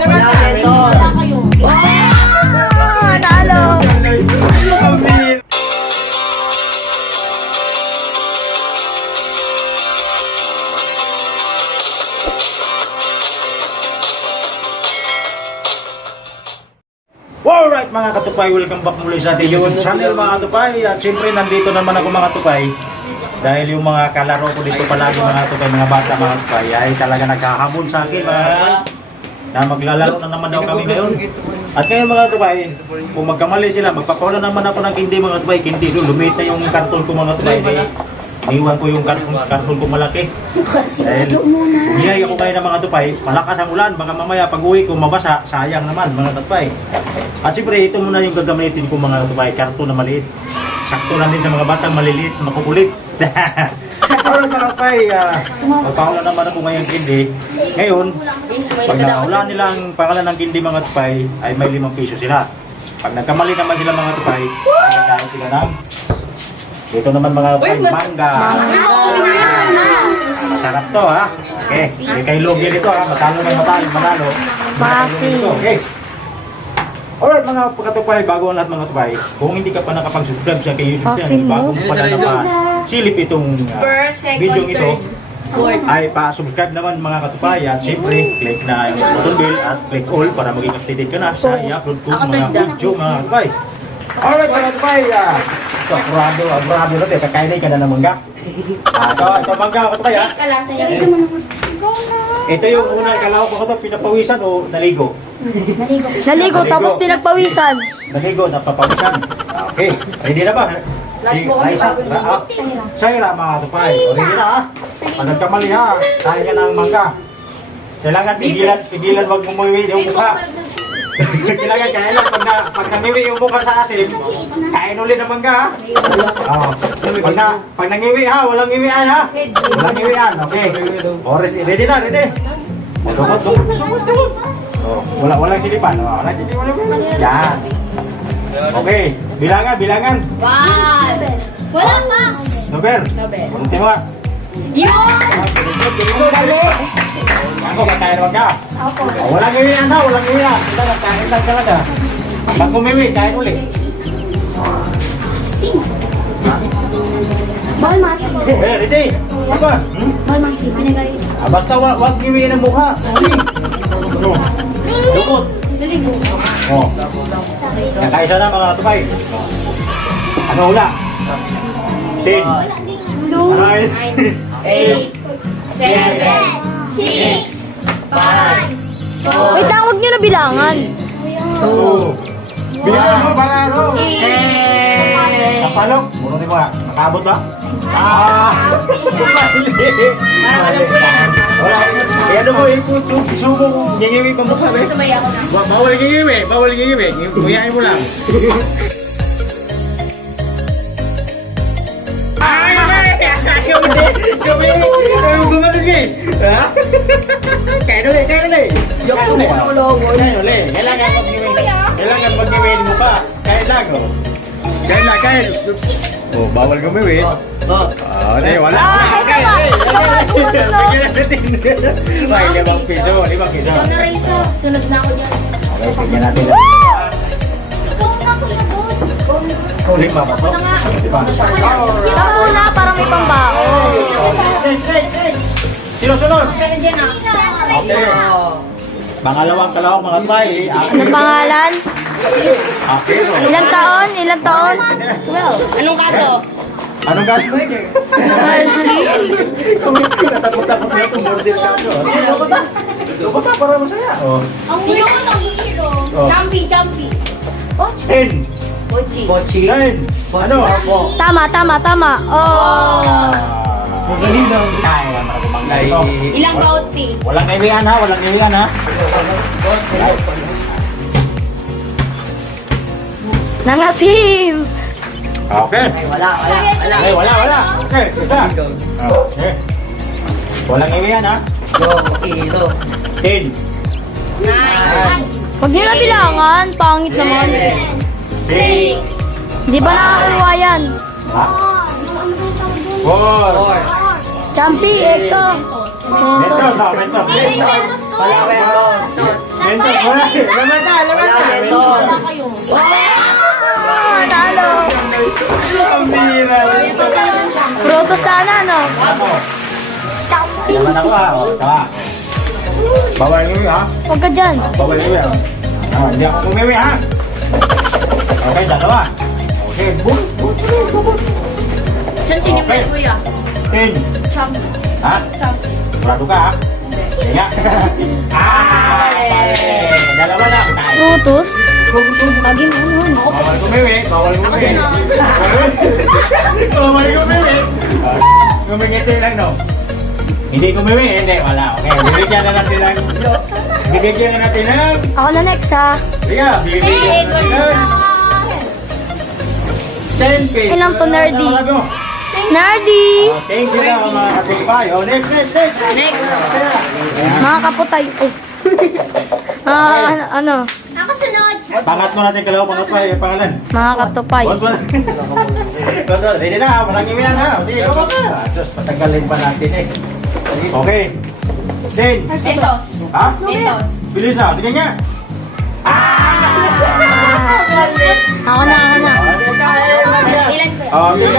Wala kayo. Talo! Alright mga katupay, welcome back muli sa ating YouTube channel mga katupay. At siyempre nandito naman ako mga katupay. Dahil yung mga kalaro ko dito palagi mga katupay, mga bata mga katupay ay talaga naghahamon sa akin mga katupay. Na maglalaro na naman daw kami ngayon. At ngayon mga katupay, kung magkamali sila, magpapawala naman ako ng kindi mga katupay. Kindi doon, lumit na yung karton ko mga katupay. Iniwan ko yung karton ko malaki. Dahil bumiyay ako kayo ng mga katupay. Malakas ang ulan, baka mamaya pag uwi ko mabasa, sayang naman mga katupay. At siyempre ito muna yung gagamitin ko mga katupay, karton na maliit. Sakto lang din sa mga batang maliliit, makukulit. Alright mga katupay, magpahula naman ako ngayong kindi. Ngayon, pag nakaulan nilang pangalan ng kindi mga katupay, ay may 5 piso sila. Pag nagkamali naman sila mga katupay, ay gagawin sila ng dito naman mga mangga. Masarap to ha. Okay. Kay Logel ito ha. Matalo na manalo. Basi. Okay. Alright mga katupay, bago ang lahat mga katupay. Kung hindi ka pa nakapag-subscribe sa kay YouTube channel, bago mo pa na silip itong video ito, ay pa-subscribe naman mga katupay. At siyempre, click na yung button bell at click all para maging updated ka na sa i-upload ko mga video mga katupay. Alright mga katupay, aburado na tayo, kakainay ka na ng mangga. Ito mangga mga katupay ha. Ito yung unang kalaw ko ito, pinapawisan o naligo? Naligo, tapos pinagpawisan. Naligo, napapawisan. Okay, ready na ba? Shaira mga katupay, ready na ha? Pag nagkamali ha, tayo ka ng mangga. Kailangan pigilan wag mumuwi yung mukha. Kailangan kailan pag nangiwi yung mukha sa asin, kain ulit ng mangga ha. Pag nangiwi ha, walang ngiwian ha. Walang ngiwian, okay. Oras, ready na, ready. Walang silipan. Walang silipan. Yan. Okay, bilangan. 1. Wala pa. Nober. Ultimo. Dali. Ako, kakain naman ka. Walang ngiwian ha, walang ngiwian. Kain lang talaga. Pag umiwi, kain ulit. Bawal masin. Ready? Apa? Bawal masin. Pinagay. Basta wag ngiwiin ang mukha. Lukot. Naligo. Nakaisa na mga katupay. Ano hula? 10. 2, 9. 8, 7, 6, 5, 4, Wait lang, huwag niyo na bilangan. Bilangan mo, balaro. Kapalok. Murong mo ha. Nakabot ba? Mali. Wala. Kaya ano mo, subo mo. Ngingiwi pa mo ka. sabay ako na. Bawal ngingiwi. Nguyain mo lang. Kain ulit. Kailangan mag-iwin mo pa. Kain lang, oh. Kain. Oh, bawal gumiwin. Wala. Sama. May 5 piso. Ikaw na rin ito. Sunod na ako dyan. Okay, tingnan natin. Lima ba to? Tampo na, para may pambao. Sino sunod? Kaya dyan ah. Okay. Pangalawang kalawang mga tay. Anong pangalan? Apiro. Ilang taon? 12. Anong kaso? Anong gaso? Natakot-takot na itong border ka. Loko ba? Para masaya. Ang iyo ko ng hero. Jumpy. 10. Bochi. 9. Ano? Tama. Oh. Magaling daw. Kaya naman gumangga ito. Ilang bounty? Walang naiwian ha. Nangasim. Okay. Wala. Okay, isa. Okay. Walang naiwian ha. 10. 9, Huwag niyo na bilangan. Pangit naman. 6, Di ba nakakuha yan? Ha? 4. Champi, EXO. Mentos. Mentos. Mentos. Mentos. Wala kayo. Talo. Prutos sana, no? Naman ako ha. Tama. Bawal yung ha. Huwag ka dyan. Bawal yung ha. Hindi ako kumiwi ha. Okay, dalawa. Okay, boom. Saan sinimay kuya? 10. Champ. Ha? Champ. Sigurado ka ha? Sige nga. Ay! Dalawa lang. Prutos? Lagi mo yun. Bawal kumiwi. Bawal kumiwi. Bawal kumiwi. Kumingiti lang no. Hindi kumiwi. Hindi, wala. Okay, bibigyan na natin lang. Bibigyan na natin lang. Ako na next, ha? Sige, bibigyan na natin lang. 10 pesos. Ilang to, nerdy? Ano? Nardi! Oh, thank you na mga kapitbahay. Oh, next. Next. Mga kaputay. Ano? Ako sunod. Pangatlo natin kalaw, pangatlo pangalan. Mga katupay. Ready na, walang iwinan ha. Sige, go ka. Diyos, patagalin pa natin eh. Okay. 10. Pesos. Ha? Pesos. Bilis na, tingnan niya. Ako na. Ilan kuya? Oh, ito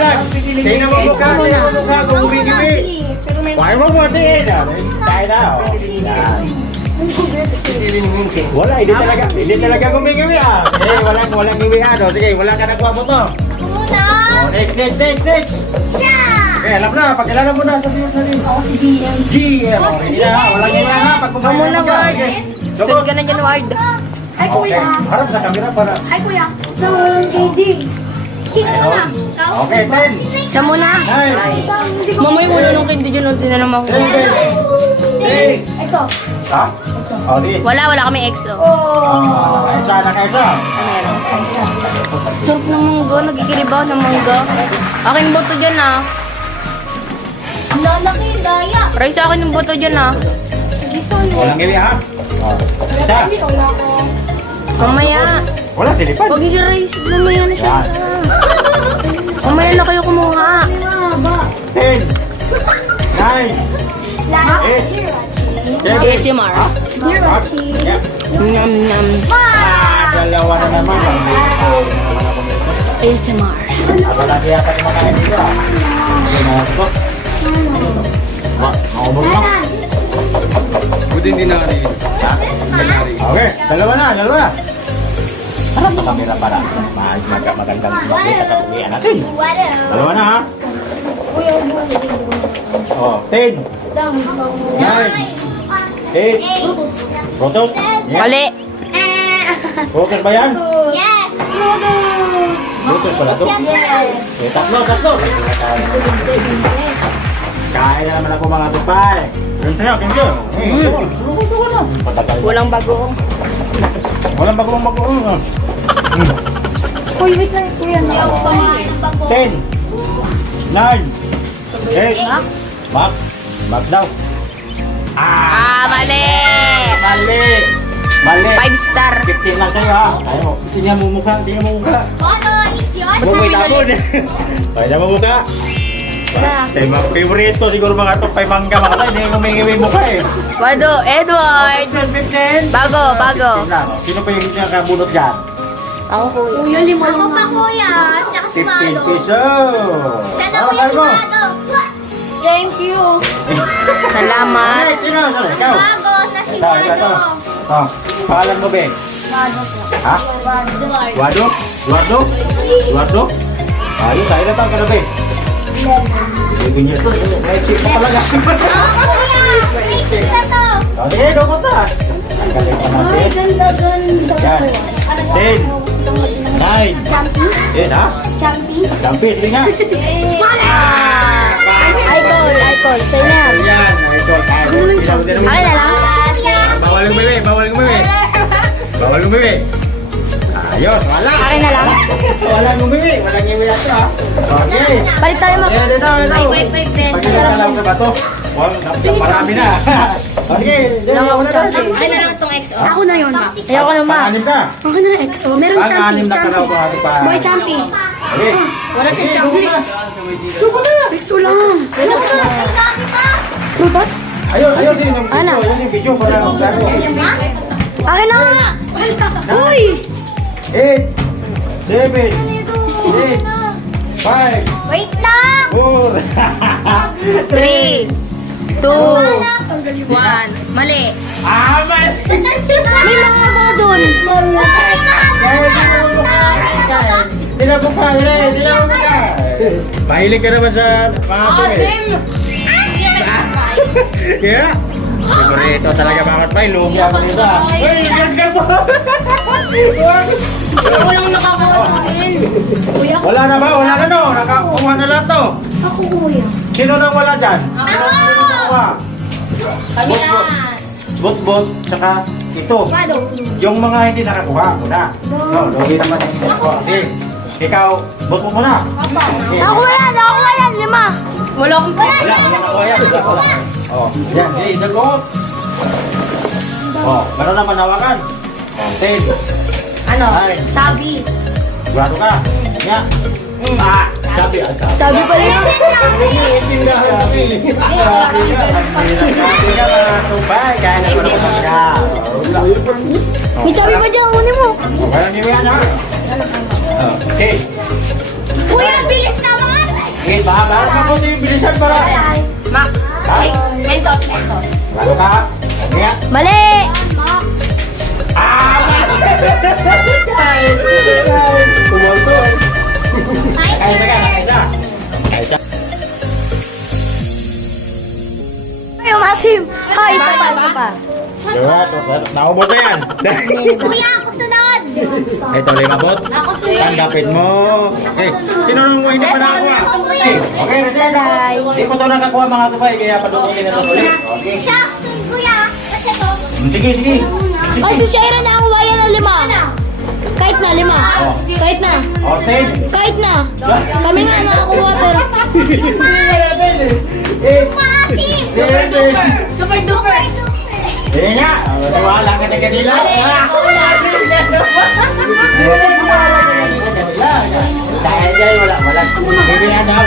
lang. Tingnan mo mukha, kung umigiwi. Why mo mo din? Tayo na. Yan. Wala, hindi talaga gumingiwi ah. Walang iwi ano. Sige, wala ka nagwa mo to. Una. Oh, next. Okay, alam na, pagkilala mo na sa Ako si DM. GM. Hindi na, walang iwi ha. Pag Ikaw muna, Ward. Sagot. ka na dyan, Ward. Ay Okay, kuya. harap sa camera para. Ay kuya. Sino muna? Ikaw? Okay, 10. Siya muna. 9. Mamay wala nung candy dyan. Hindi na naman ako. 7. 8. Ito. Ha? Oh, di. Wala kami exo. Kaisa na kaisa. Sarap ng mangga. Nagkikiribaw ng mangga. Akin yung boto dyan, ah. Ang lalaki, daya. Try sa akin yung boto dyan, ah. Walang iwi ha? Oh. Isa. Mamaya. Wala, silipan. Huwag yung rice. Mamaya na siya. Mamaya na kayo kumuha. 10. 9. 8. ASMR. Yeah. Nam. Dalawa na naman. ASMR. Ako lagi yata kumakain dito ah. Sige na ito. Maumog lang. Buti hindi narinig. Ha? Okay, dalawa na. Harap sa kamera para magandang makita sa uwian natin. Dalawa na ha? Oh, 10. 9. 8. Protos? Mali. Protos ba yan? Yes. Protos pala to? Okay, tatlo. Kain na naman ako mga tupay. Yun sa'yo, kinyo. Patagal. Walang bago. Walang bagoong. Uy, wait lang. Kuya, 10. 9. 8. Max daw. Mali. Mali. 5 star. 15 lang sa'yo ha. Ayaw mo. Kasi niya mumukha. Hindi niya mumukha. Ano is yun? Bumay tapon. Kaya niya mumukha. Mga favorito siguro mga tupay mangga mga tayo. Hindi humingiwi mukha eh. Wado, Edward. 15. Bago. Sino pa yung nakabunot dyan? Ako, kuya. Kuya, lima ako pa kuya. Tsaka si 15 Mado. pesos. Sana kuya si Mado. Thank you. Salamat. Next, sino? Ikaw. Bago na si Ito. Mado. Oh, pangalan mo, Ben? Mado po. Ha? Eduardo. Eduardo? Ayun, tayo na tayo ka na, Ben. 11 years old. May chip pa talaga. Kuya, free na to. Sige, go mo ta. Ang galing pa natin. Ganda. Yan. 10. 9. Champi. 10, ha? Champi. Dampi, sige nga. Icon. Sa'yo na. Yan, ito. Akin na lang. Bawal umiwi. Ayos, wala. Akin na lang. Walang umiwi. Walang iwi na ito, ha? Okay. Balik tayo, Max. Yan, ito. Wait, Ben. Pagkita lang sa bato. Wow, marami na. Okay, dyan ako na lang. Akin na lang itong XO. Ako na yun, Max. Ayoko na, Max. Pang-anim ka. Akin na lang XO. Meron Pang-anim na ka na ako ate pa. Boy Champi. Okay. Wala siyang Champi. XO lang. Prutas? Ayun, yung video. Ano? Ayun yung video para ano. Akin Uy! 8, 7, 6, 5, Wait lang! 4. 3, 2, 1. Mali. Amen! May mga mo dun. Tinapok ka, tinapok ka. Mahilig ka naman sa mga tuwi. Kaya? Siguro ito talaga bakit pa, lugi ako nito ah. Uy, ganda mo! Walang nakakuha sa akin. Kuya? Wala na ba? Wala na no? Nakakuha na lang to. Ako kuya. Sino nang wala dyan? Sino nakakuha? Kami na. Bot, tsaka ito. Yung mga hindi nakakuha, muna. No, lugi naman yung hindi nakakuha. Okay. Ikaw, bot mo muna. Okay. Ako yan, 5. Wala akong Wala nakakuha yan. Wala. Oh, yan. Okay, sagot. Oh, meron naman hawakan. 10. Ano? Ay. Sabi. Sigurado ka. Nga. Sabi agad. Sabi pala yun. May sabi pa dyan, kunin mo. Okay. Kuya, bilis naman! Okay, baka mabuti yung bilisan para. Mac, mentos. Bago ka. Okay. Mali! Kumulto. Nakaisa ka, nakaisa. Nakaisa. Ay, umasim! Hay, isa pa. Naubos na yan. Kuya, ako sunod! Ito, 5 bot. Tanggapin mo. Okay. Sino nung hindi pa nakakuha? Okay. Okay, ready? Daday. Hindi po ito nakakuha mga tupay, kaya palutukin na ito ulit. Okay. Kuya, kasi to. Sige, sige. Ay, si Shaira na ang wayan ng 5. Kahit na 5. Oh. Kahit na. O, 10. Kahit na. Kami nga nakakuha pero... Super duper! Sige nga. Wala ka na kanila. Dahil dyan, walang iwian ha.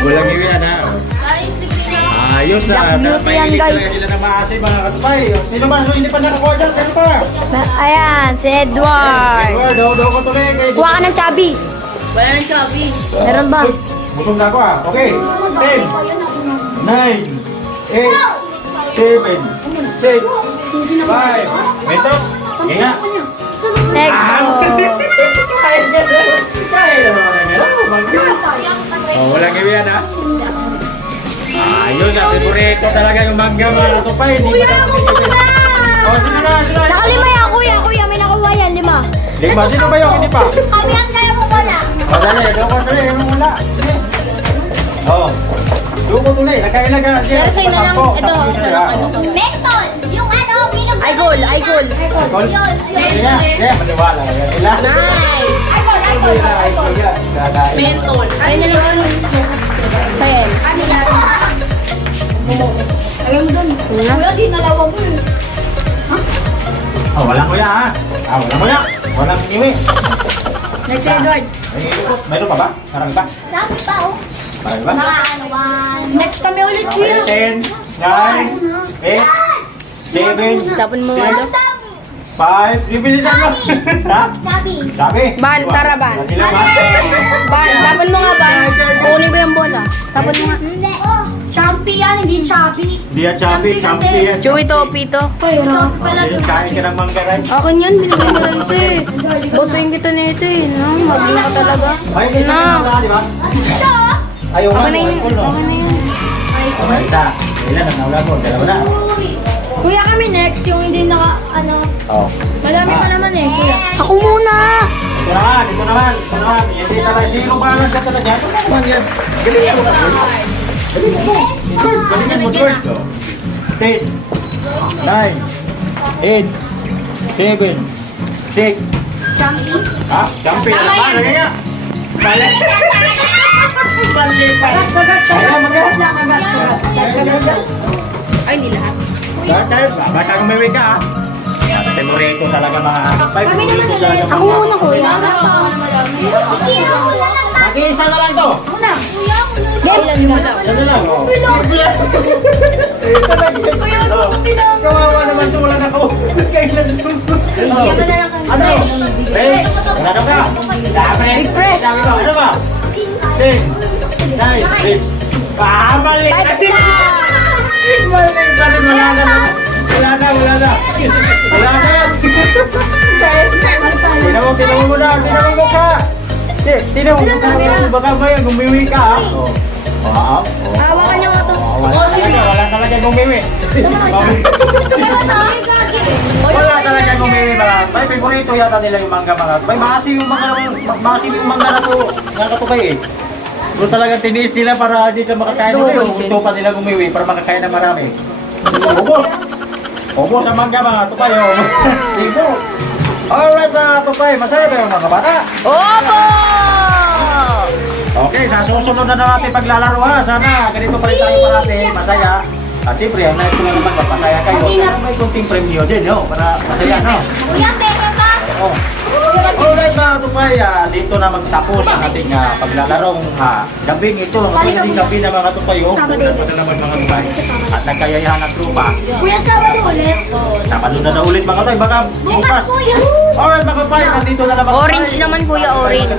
Walang iwian ha. Ayos na. Black beauty yan, guys. Sila na maasim mga katupay. Sino ba? Hindi pa nakakuha dyan. Sino pa? Ayan, si Edward. Daw ko tuloy. Kuha ka ng chubby. Wala nang chubby. Meron ba? Busog na ako ah. Okay. 10, 9, 8, 7, 6, 5. Ito. Inga. Next. Oh, walang iwian ha. Ayun na, favorito talaga yung mangga mga tupay. Hindi ba natin pinipin? Oh, sino na, sino na? Nakalima yan, kuya. May nakuha yan, 5. 5, sino ba yung hindi pa? Kami ang kaya mo wala. O, dali, doon ko tuloy, yung wala. Oo. Doon ko tuloy, nagkailan ka. Pero sa'yo na lang, ito. Mental! Yung ano, bilog. Ay, goal. Call? Kaya, maniwala. Sila. Nice. Mentol. Ay, nalaman. Sayan. Alam mo dun. Kuya, di nalawa mo eh. Oh, walang kuya ha. Walang kuya. Walang iwi. Next, Edward. Mayroon pa ba? Marami pa? Dami pa, oh. Marami ba? Next kami ulit, kuya. 10, 9, 8, 7, Tapon mo nga daw. 5. Bibilisan mo. Ha? Sabi. Sabi. Ban, Tara, ban. Sila ba? Ban, tapon mo nga, ban. Kunin ko yung bola. Tapon mo nga. Hindi, oh. Champi yan, hindi chubby. Di yan champi, champi yan. Chewy to, pito. Ito, Kain ka ng manggaray. Akin yan, binigay mo rin ito eh. Botoyin kita nito eh. No? Maging ka talaga. Ay, isa Na. na lang, di ba? Ito. Ayaw nga. Ako na yun. Ako na yun. Okay, isa. Ilan ang naula mo? Dalawa na. Kuya, kami next, yung hindi Oh. madami pa naman eh, kuya. Ako muna. Ito naman. Hindi talaga. Sino ba lang ka talaga? Ito naman yan. Galing mo. Galing mo, George. 10, 9, 8, 7, 6. Champi. Ha? Champi. Ano ba? Lagay nga. Balik. Balik. Ayan, Ay, hindi lahat. baka kung may wika ha. Temorito talaga mga Kami naman ulit. Ako muna, kuya. Hindi na muna lang. Mag-iisa na lang to. Muna. Kuya, Ilan mo daw? Ano lang? Oh. Kuya, Kawawa naman siya, wala na ako. Kailan Bigyan mo na lang kami. Ano? Hey, wala ka ba? Dami. Big press. Dami ko. Ano ba? 10, 9, 8. Balik ka din. Balik ka din. Wala na. Wala na. Wala na. Wala na. Tinawag mo na. Tinawag mo ka. Tinawag mo ka. Baka ba yan? Gumiwi ka ha? Oo. Wow. Hawakan niyo nga to. Wala talaga gumiwi. Wala talaga gumiwi mga. May favorito yata nila yung mangga mga. May maasim yung mangga na to. Nga katubay eh. Kung talagang tiniis nila para hindi ka makakain nila yung gusto pa nila gumiwi para makakain na marami. Ubos! Ubos ang mangga mga tupay. Sigo! Alright mga tupay, masaya ba yung mga bata? Opo! Okay, sa susunod na natin paglalaro ha. Sana ganito pa rin tayo parati, masaya. At siyempre, ang nais ko lang naman magpasaya kayo. Sana may kunting premyo din, no? Para masaya, no? Kuya, peke pa! Oh. Alright mga tupay, dito na magtapos ang ating paglalarong gabing ito. Ang gabi na mga tupay, oh. Bukas pa na naman mga tupay. At nagkayayahan ng trupa. Kuya, Sabado ulit. Sabado na ulit mga tupay, baka bukas. Kuya! Alright mga tupay, nandito na naman. Orange naman, kuya, orange.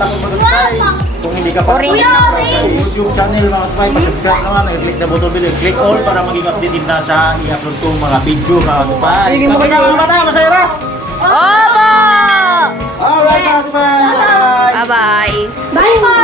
Kung hindi ka pa Orange sa na. YouTube channel mga tupay, pa-subscribe naman, i-click na button below, click all para maging updated na sa i-upload kong mga video mga tupay. Sige mo kayo mga bata, masaya ba? Opo! Alright mga tupay! Bye-bye! Bye po!